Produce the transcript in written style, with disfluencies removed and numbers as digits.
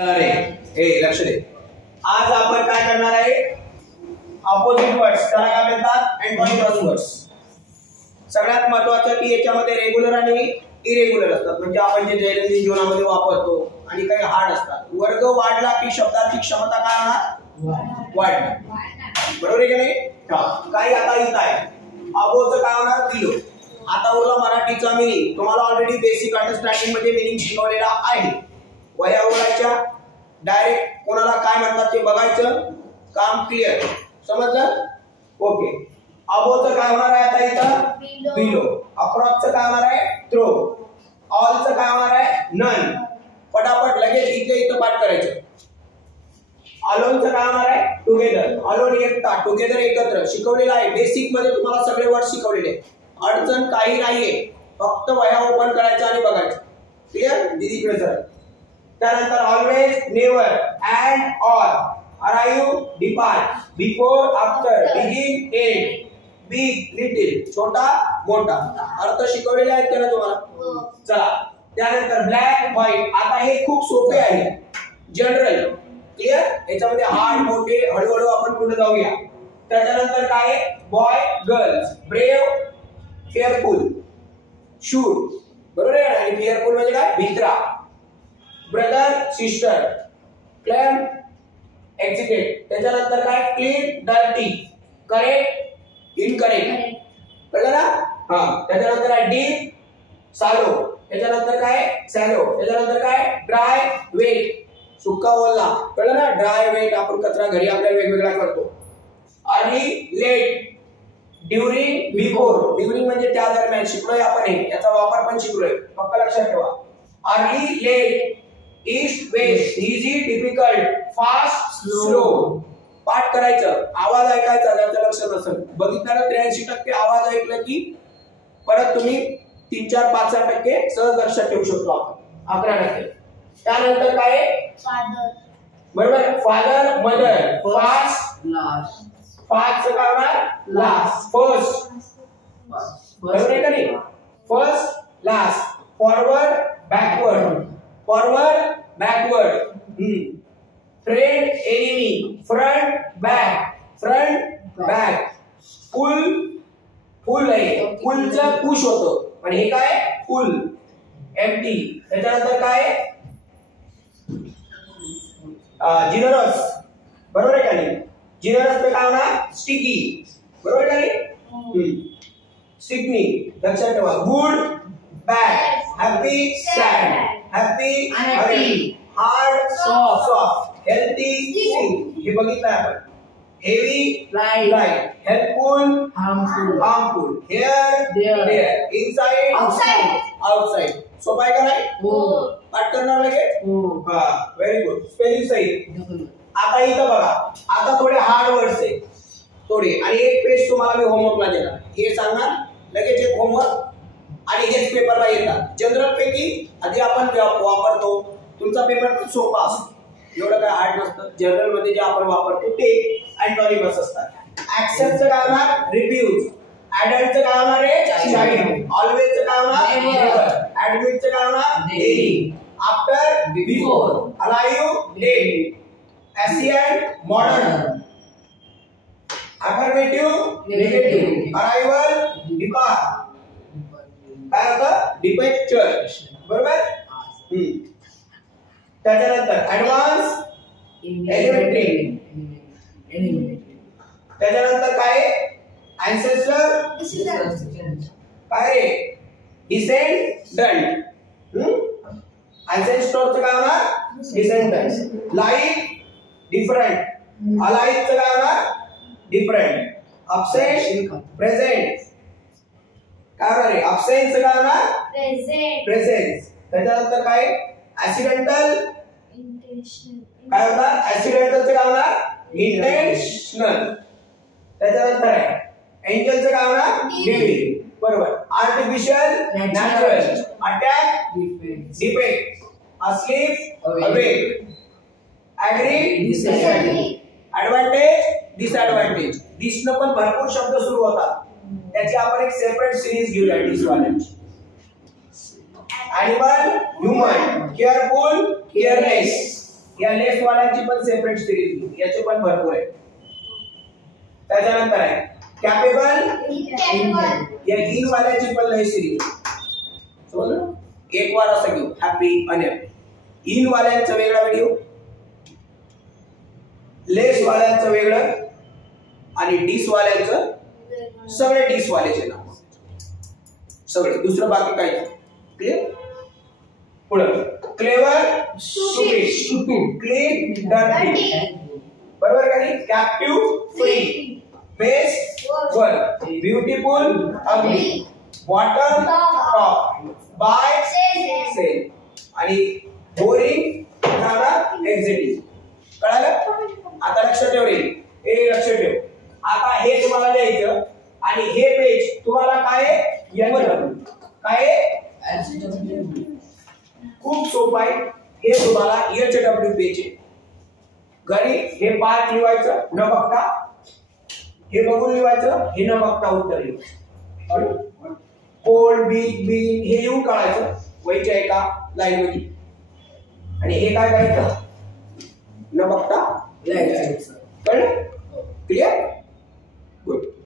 अरे हे लक्ष दे, आज आपण काय करणार आहे? ऑपोजिट वर्ड्स, त्याला काय म्हणतात? अँटोनिमस वर्ड्स. सगळ्यात महत्त्वाचं की याच्यामध्ये रेग्युलर आणि इरेग्युलर असतात, म्हणजे आपण जे दैनंदिन जीवनामध्ये वापरतो, आणि काही हार्ड असतात. वर्ग वाढला की शब्दाची क्षमता काय होणार? वाढणार. बरोबर आहे की नाही? काही आता इथं आहे, अबोचं काय होणार? बिलो. आता उरला मराठीचा मिनिंग. तुम्हाला ऑलरेडी बेसिक अंडरस्टँडिंग मध्ये मिनिंग शिकवलेला आहे. वह्या ओळायच्या, डायरेक्ट कोणाला काय म्हणतात ते बघायचं, काम क्लिअर. समजलं? ओके. अबोचं काय होणार आहे आता इथं? बिलो. अक्रॉसचं काय होणार आहे? थ्रो. ऑलचं काय होणार आहे? नन. पटापट लगेच इथे इथं पाठ करायचं. अलोनचं काय होणार आहे? टुगेदर. अलोन एकटा, टुगेदर एकत्र. शिकवलेलं आहे, बेसिक मध्ये तुम्हाला सगळे वर्ड शिकवलेले. अडचण काही नाहीये, फक्त वह्या ओपन करायचं आणि बघायचं. क्लिअर? दीदीकडे सर. त्यानंतर always, never, and, all, arrive, depart, before, after, begin, end, big, little, छोटा, मोठा. अर्थ शिकवलेले आहेत का तुम्हाला? चला. त्यानंतर ब्लॅक, व्हाईट. आता हे खूप सोपे आहे, जनरल. क्लिअर? याच्यामध्ये हार्ड, मोठे, हळूहळू आपण पुढे जाऊया. त्याच्यानंतर काय? Boy, girls, brave, fearful, shoot. बरोबर आहे? आणि फेअरफुल म्हणजे काय? भित्रा. Brother, sister, calm, excited. त्याच्यानंतर काय? Clean, dirty, correct, incorrect. कळलं ना? हा. त्याच्यानंतर आहे डीप, सालो. त्याच्यानंतर काय? सॅलो. त्याच्यानंतर काय? ड्राय, वेट, सुका, ओला. कळलं ना? Dry, wet. आपण कचरा घरी आपल्या वेगवेगळा करतो. Early, late, during, before. During म्हणजे त्या दरम्यान. शिकलोय आपण, याचा वापर पण शिकलोय, फक्त लक्षात ठेवा. Early, late, east, west, easy, difficult, fast, slow. पाठ करायचं, आवाज ऐकायचा, त्याचं लक्ष नसेल. बघितल्यानं 83% आवाज ऐकलं की परत तुम्ही 3, 4, 5, 6% सहज लक्षात ठेवू शकतो आपण. 11%. त्यानंतर काय? फादर. बरोबर. Father, mother, fast, last. Fast काय होणार? लास्ट. फर्स्ट. बरोबर आहे का नाही? First, last. Forward, backward. Forward, backward. Friend, enemy. Front, back. Front, back. फुल, फुल आहे. फुलचं पुश होतं, पण हे काय? फुल. एम्प्टी. त्याच्यानंतर काय? जिनरस. बरोबर आहे का नाही? जिनरस पे काय होणार? स्टिकी. बरोबर आहे का नाही? स्टिकनी. लक्षात ठेवा. Good, bad, happy, sad, happy, happy, hard, soft, healthy, sick. हे बघितलं आपण. Heavy, light, helpful, harmful, here, there, inside, outside. सोपं आहे का नाही? पाठ करणार लगेच? हा, व्हेरी गुड. स्पेलिंग सही. आता इथं बघा, आता थोडे हार्ड वर्ड्स आहे थोडे, आणि एक पेज तुम्हाला मी होमवर्कला देणार. हे सांगणार लगेच एक होमवर्क, आणि हेच पेपरला येतात. जनरल पैकी आधी आपण वापरतो, तुमचा पेपर पण सोपा असतो, एवढं काय हार्ड नसतं. जनरल मध्ये जे आपण वापरतो ते अँटोनिमस असतात. ऍक्सेप्टचं काय होणार? रिफ्यूज. ऍडल्टचं काय होणार आहे? चाइल्ड. ऑलवेजचं काय होणार? नेव्हर. ऍडमिटचं काय होणार? Daily. After, before. Alive, dead. Ancient, modern. Affirmative, negative. Arrival, depart. काय होतं? डिपेक्चर. बरोबर? त्याच्यानंतर ऍडव्हान्स, एलिमेंटरी. त्याच्यानंतर काय? ॲन्सेस्टर, काय रे? डिसेंडंट. ॲन्सेस्टरचं काय होणार? डिसेंडंट. Like, different. अलाइकचं काय होणार? डिफरंट. Absent, present. काय होणार आहे? अब्सेंटचं काय होणार? प्रेझेंट. त्याच्यानंतर काय? ऍक्सिडेंटल, काय होणार? ऍक्सिडेंटलचं काय होणार? इंटेन्शनल. त्याच्यानंतर आहे एंजलचं काय होणार? डिव्हिन. बरोबर. Artificial, natural. Attack, defect. Asleep, awake. Agree, disagree. Advantage, disadvantage. दिसणं पण भरपूर शब्द सुरू होतात, त्याची आपण एक सेपरेट सिरीज घेऊया डिसवाल्यांची. Animal, human. Careful, careless. या लेस वाल्यांची पण सेपरेट सिरीज, याचे पण भरपूर आहे. त्याच्यानंतर आहे कॅपेबल, या इन वाल्याची पण लय सिरीज. समजलं? एक वार असं घेऊ, हॅपी अनहॅपी. इन वाल्यांचं वेगळा व्हिडिओ, लेस वाल्यांचं वेगळं, आणि डिस वाल्यांचं सगळे डिस वाल्याचे नाव सगळे, दुसरं बाकी काय. क्लिअर? पुढं क्लेवर, स्टुपिड, क्लीन, डर्टी. बरोबर का नाही? कॅप्टिव्ह, फ्री, बेस्ट, वर्क, beautiful, ugly, bottom, top, buy, sell, आणि बोरिंग, एक्झिटिव्ह. कळालं? आता लक्ष ठेव रे, हे लक्ष ठेव. आता हे तुम्हाला लिहायचं आणि हे पेज तुम्हाला काय काय खूप सोपं आहे. हे तुम्हाला HW पेज आहे. घरी हे पार्ट लिहायचं न बघता, हे बघून लिहायचं, हे न बघता उत्तर लिहायचं. कोल्ड, बिग, बिग हे लिहून काढायचं वहीच्या एका लाईन मध्ये, आणि हे काय करायचं न बघता लिहायचं. कळलं? क्लिअर?